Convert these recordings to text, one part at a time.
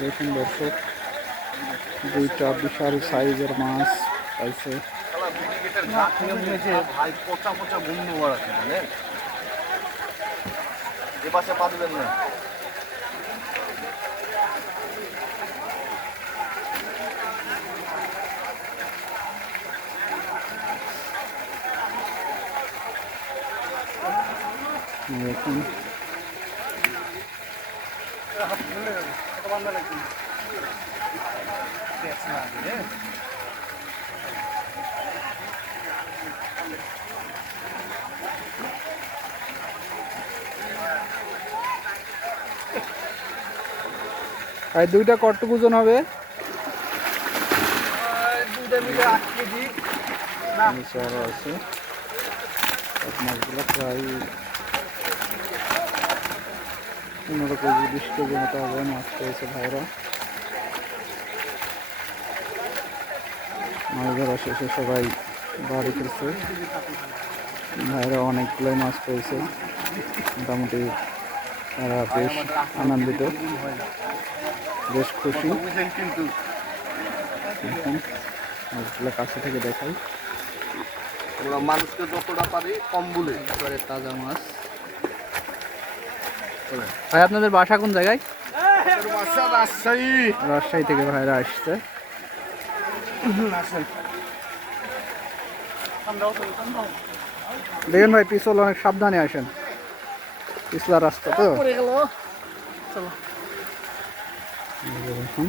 দেখুন দর্শক দুইটা বিশাল সাইজের মাছ পাইছে শালা আর দুইটা কটটুকু ওজন হবে। দুইটা কেজি আছে। প্রায় পনেরো কেজি বিশ কেজি মতো হবে মাছ পেয়েছে ভাইরা। মাছ ধরা শেষে সবাই বাড়ি ফিরছে। ভাইরা অনেকগুলোই মাছ পেয়েছে। মোটামুটি তারা বেশ আনন্দিত বেশ খুশি। মাছগুলো কাছে থেকে দেখাই। আমরা মানুষকে যতটা পারি কম বলে। তাজা মাছ। ভাই আপনাদের বাসা কোন জায়গায়? রাজশাহী। রাজশাহী থেকে ভাইরা আসছে। দেখেন ভাই পিছল অনেক সাবধানে আসেন। পিছলা রাস্তা তো। এই যে দেখুন।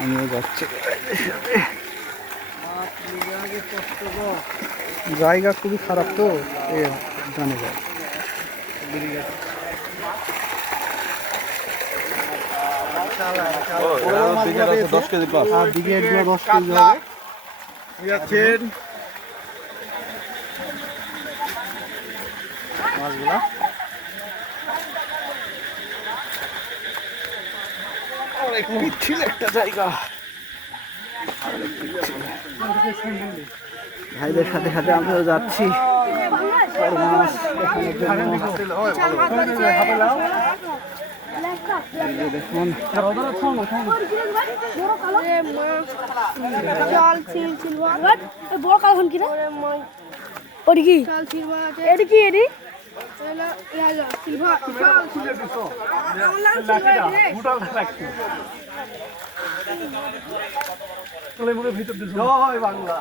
আমিও যাচ্ছি। জায়গা খুবই খারাপ তো এ জানে যায়। দশ কেজি দশ কেজি একটা জায়গা। ভাইদের সাথে সাথে আমিও যাচ্ছি দেখুন কি ওটি কি জল সিলভার আছে এটি কি এটি সিলভার জয় বাংলা